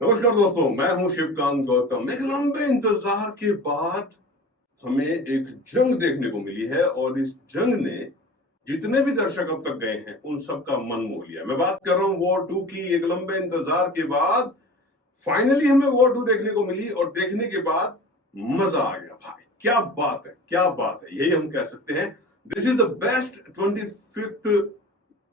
नमस्कार दोस्तों, मैं हूं शिवकांत गौतम। एक लंबे इंतजार के बाद हमें एक जंग देखने को मिली है और इस जंग ने जितने भी दर्शक अब तक गए हैं उन सबका मन मोह लिया। मैं बात कर रहा हूं वॉर 2 की। एक लंबे इंतजार के बाद फाइनली हमें वॉर 2 देखने को मिली और देखने के बाद मजा आ गया भाई। क्या बात है, क्या बात है, यही हम कह सकते हैं। This is the best 25th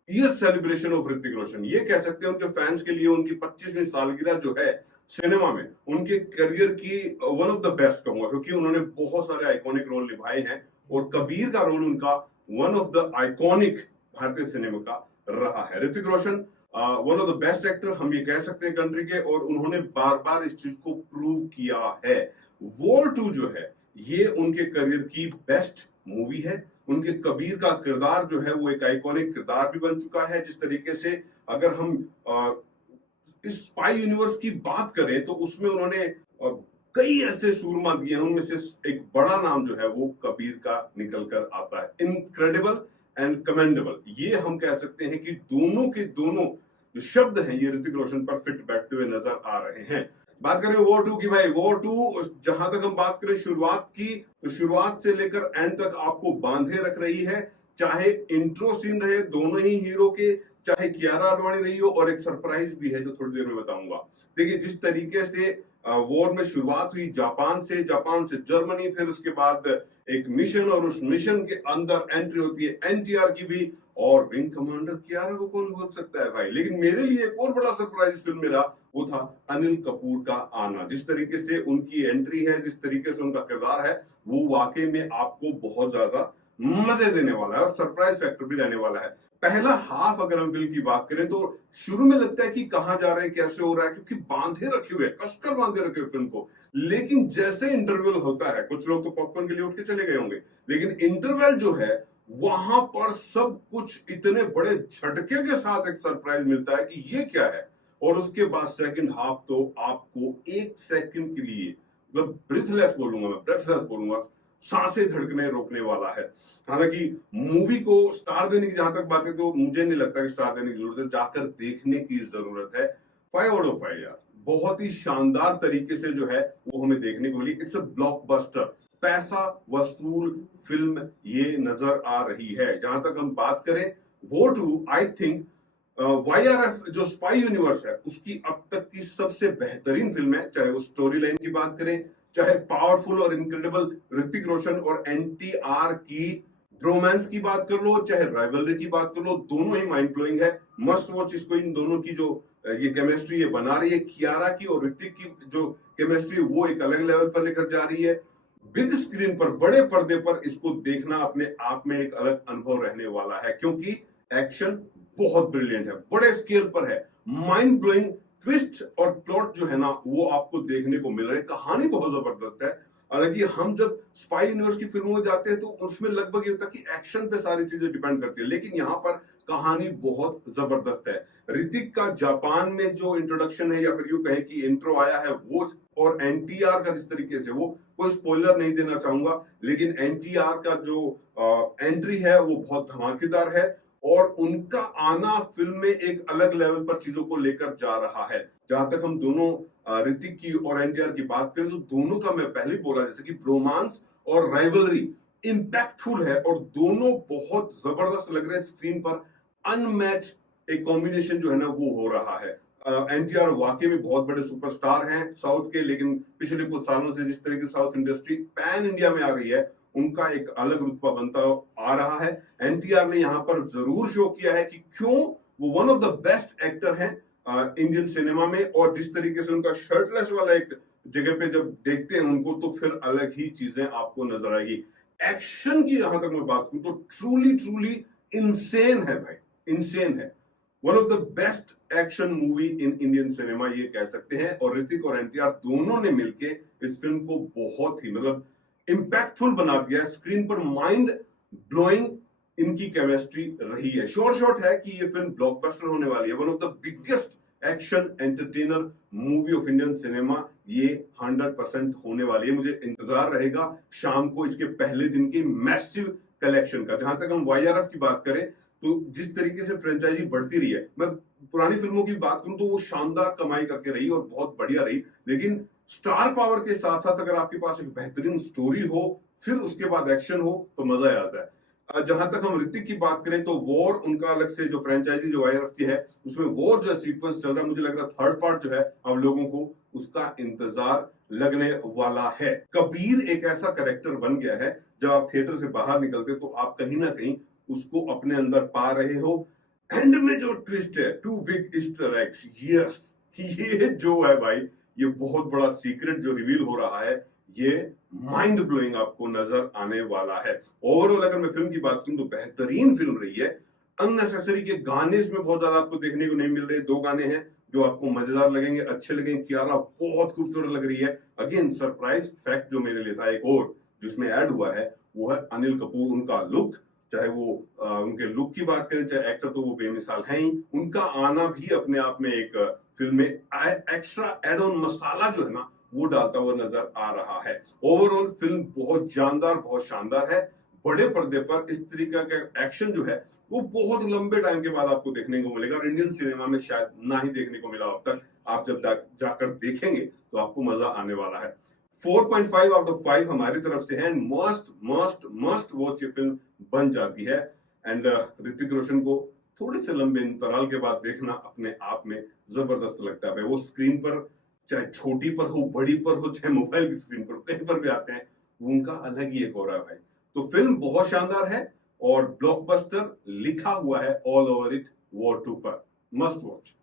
year celebration of Hrithik Roshan. ये कह सकते हैं उनके फैंस के लिए उनकी 25वीं सालगिरह जो है सिनेमा में, उनके करियर की वन ऑफ द बेस्ट कहूंगा, क्योंकि उन्होंने बहुत सारे आइकॉनिक रोल निभाए हैं और कबीर का रोल उनका वन ऑफ द आइकॉनिक भारतीय सिनेमा का रहा है। Hrithik Roshan one of the best actor हम ये कह सकते हैं कंट्री के, और उन्होंने बार बार इस चीज को प्रूव किया है। वॉर 2 जो है ये उनके करियर की बेस्ट मूवी है। उनके कबीर का किरदार जो है वो एक आइकॉनिक किरदार भी बन चुका है। जिस तरीके से अगर हम इस स्पाई यूनिवर्स की बात करें तो उसमें उन्होंने कई ऐसे सूरमा दिए हैं, उनमें से एक बड़ा नाम जो है वो कबीर का निकल कर आता है। इनक्रेडिबल एंड कमेंडेबल, ये हम कह सकते हैं कि दोनों के दोनों जो शब्द हैं ये ऋतिक रोशन पर फिट बैठते हुए नजर आ रहे हैं। बात करें वॉर 2 की भाई, वॉर 2 जहां तक हम बात करें शुरुआत की, तो शुरुआत से लेकर एंड तक आपको बांधे रख रही है। चाहे इंट्रो सीन रहे दोनों ही हीरो के, चाहे कियारा आडवाणी रही हो, और एक सरप्राइज भी है जो थोड़ी देर में बताऊंगा। देखिए जिस तरीके से वॉर में शुरुआत हुई जापान से जर्मनी, फिर उसके बाद एक मिशन, और उस मिशन के अंदर एंट्री होती है एनटीआर की भी, और विंग कमांडर कियारा को कौन भूल सकता है भाई। लेकिन मेरे लिए एक और बड़ा सरप्राइज फिल्म मेरा वो था अनिल कपूर का आना। जिस तरीके से उनकी एंट्री है, जिस तरीके से उनका किरदार है, वो वाकई में आपको बहुत ज्यादा मजे देने वाला है और सरप्राइज फैक्टर भी रहने वाला है। पहला हाफ अगर हम फिल्म की बात करें तो शुरू में लगता है कि कहां जा रहे हैं, कैसे हो रहा है, क्योंकि बांधे रखे हुए, कसकर बांधे रखे हुए फिल्म को। लेकिन जैसे इंटरवल होता है, कुछ लोग तो पॉपकॉर्न के लिए उठ के चले गए होंगे, लेकिन इंटरवल जो है वहां पर सब कुछ इतने बड़े झटके के साथ एक सरप्राइज मिलता है कि ये क्या है। और उसके बाद सेकंड हाफ तो आपको एक सेकंड के लिए, मतलब ब्रीथलेस बोलूंगा, मैं ब्रेथलेस बोलूंगा, सांसें धड़कने रोकने वाला है। हालांकि मूवी को स्टार देने की जहां तक बात है तो मुझे नहीं लगता कि स्टार देने की जरूरत है, जाकर देखने की जरूरत है। 5/5 यार, बहुत ही शानदार तरीके से जो है वो हमें देखने को मिली। इट्स अ ब्लॉकबस्टर, पैसा वसूल फिल्म ये नजर आ रही है। जहां तक हम बात करें वो टू, आई थिंक YRF जो स्पाई यूनिवर्स है उसकी अब तक की सबसे बेहतरीन फिल्म है। चाहे वो स्टोरी लाइन की बात करें, चाहे पावरफुल और इनक्रेडिबल ऋतिक रोशन और एनटीआर की रोमांस की बात कर लो, चाहे राइवलरी की बात कर लो, दोनों ही माइंड ब्लोइंग है। मस्ट वॉच इसको। इन दोनों की जो ये केमिस्ट्री ये बना रही है, कियारा की और ऋतिक की जो केमिस्ट्री वो एक अलग लेवल पर लेकर जा रही है। बिग स्क्रीन पर, बड़े पर्दे पर इसको देखना अपने आप में एक अलग अनुभव रहने वाला है, क्योंकि एक्शन बहुत ब्रिलियंट है, बड़े स्केल पर है, माइंड ब्लोइंग ट्विस्ट और प्लॉट जो है ना वो आपको देखने को मिल रहा है। कहानी बहुत जबरदस्त है। हालांकि हम जब स्पाई यूनिवर्स की फिल्मों में जाते हैं तो उसमें लगभग ये होता है कि एक्शन पे सारी चीजें डिपेंड करती है, लेकिन यहाँ पर कहानी बहुत जबरदस्त है। ऋतिक का जापान में जो इंट्रोडक्शन है, या फिर यूं कहें कि इंट्रो आया है वो, और एनटीआर का जिस तरीके से, वो कोई स्पॉइलर नहीं देना चाहूंगा, लेकिन एनटीआर का जो एंट्री है वो बहुत धमाकेदार है। और उनका आना फिल्म में एक अलग लेवल पर चीजों को लेकर जा रहा है। जहां तक हम दोनों ऋतिक की और एनटीआर की बात करें तो दोनों का मैं पहले बोला जैसे कि रोमांस और राइवलरी इंपैक्टफुल है, और दोनों बहुत जबरदस्त लग रहे हैं स्क्रीन पर। अनमैच एक कॉम्बिनेशन जो है ना वो हो रहा है। एनटीआर वाकई में बहुत बड़े सुपरस्टार हैं साउथ के, लेकिन पिछले कुछ सालों से जिस तरह की साउथ इंडस्ट्री पैन इंडिया में आ रही है उनका एक अलग रुतबा बनता आ रहा है। एनटीआर ने यहाँ पर जरूर शो किया है कि क्यों वो one of the best actor हैं इंडियन सिनेमा में। और जिस तरीके से उनका शर्टलेस वाला एक जगह पे जब देखते हैं उनको तो फिर अलग ही चीजें आपको नजर आएगी। एक्शन की जहां तक मैं बात करूं तो ट्रूली ट्रूली इंसेन है भाई, इंसेन है। One of the best action movie in Indian cinema ये कह सकते हैं। और ऋतिक और एनटीआर दोनों ने मिलके इस फिल्म को बहुत ही मतलब इंपैक्टफुल बना दिया स्क्रीन पर। माइंड ब्लोइंग इनकी केमिस्ट्री रही है। श्योर शॉट है कि ये फिल्म ब्लॉकबस्टर होने वाली है, one of the biggest action entertainer movie of Indian cinema ये 100% होने वाली है। मुझे इंतजार रहेगा शाम को इसके पहले दिन के मैसिव कलेक्शन का। जहां तक हम YRF की बात करें तो जिस तरीके से फ्रेंचाइजी बढ़ती रही है, मैं पुरानी फिल्मों की बात करूं तो वो शानदार कमाई करके रही और बहुत बढ़िया रही, लेकिन स्टार पावर के साथ साथ अगर आपके पास एक बेहतरीन स्टोरी हो, फिर उसके बाद एक्शन हो, तो मजा आ जाता है। जहां तक हम ऋतिक की बात करें तो वॉर उनका अलग से जो फ्रेंचाइजी जो आईआरएफ की है, उसमें वॉर जो सीक्वेंस चल रहा है, मुझे लग रहा है थर्ड पार्ट जो है अब लोगों को उसका इंतजार लगने वाला है। कबीर एक ऐसा कैरेक्टर बन गया है, जब आप थिएटर से बाहर निकलते तो आप कहीं ना कहीं उसको अपने अंदर पा रहे हो। एंड में जो ट्विस्ट है, two big Easter eggs, yes, ये जो है भाई, ये बहुत बड़ा सीक्रेट जो रिवील हो रहा है, ये माइंड ब्लोइंग आपको नजर आने वाला है। ओवरऑल अगर मैं फिल्म की बात करूं तो बेहतरीन फिल्म रही है। अननेसेसरी के गाने इसमें बहुत ज्यादा आपको देखने को नहीं मिल रहे। 2 गाने हैं जो आपको मजेदार लगेंगे, अच्छे लगेंगे। कियारा बहुत खूबसूरत लग रही है। अगेन सरप्राइज फैक्ट जो मेरे लिए था एक और जिसमें ऐड हुआ है, वो है अनिल कपूर। उनका लुक, चाहे वो उनके लुक की बात करें, चाहे एक्टर, तो वो बेमिसाल है ही। उनका आना भी अपने आप में एक फिल्म में एक्स्ट्रा एड ऑन मसाला जो है ना, वो डालता हुआ नजर आ रहा है। ओवरऑल फिल्म बहुत जानदार, बहुत शानदार है। बड़े पर्दे पर इस तरीके का एक्शन जो है वो बहुत लंबे टाइम के बाद आपको देखने को मिलेगा और इंडियन सिनेमा में शायद ना ही देखने को मिला अब तक। आप जब जाकर देखेंगे तो आपको मजा आने वाला है। 4.5 आउट ऑफ 5 हमारी तरफ से है। मस्ट मस्ट मस्ट वॉच ये फिल्म बन जाती है। एंड ऋतिक रोशन को थोड़े से लंबे अंतराल के बाद देखना अपने आप में जबरदस्त लगता है। वो स्क्रीन पर, चाहे छोटी पर हो, बड़ी पर हो, चाहे मोबाइल की स्क्रीन पर, कहीं पर भी आते हैं, उनका अलग ही एक हो रहा है भाई। तो फिल्म बहुत शानदार है और ब्लॉकबस्टर लिखा हुआ है ऑल ओवर इट, वॉर 2 पर। Must watch.